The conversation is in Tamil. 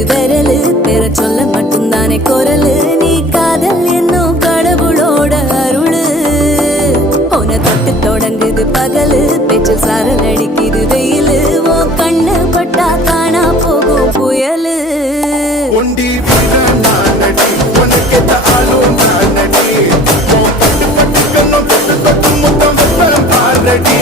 விரலுக்கு விரலு பெற சொல்ல மட்டும்தானே குரலு நீ காதல் என்னும் கடவுளோட அருளு உன தொட்டு தொடங்குது பகலு பேச்சில் சாரல் அடிக்குது வெயிலு ஓ கண்ணு பட்டா காணா போகும் புயலு ஒண்டி நானடி உனக்கேத்த ஆளும் நானடி பட்டு பட்டு கண்ணும் தொட்டு தொட்டு முத்தம் ஆல்ரெடி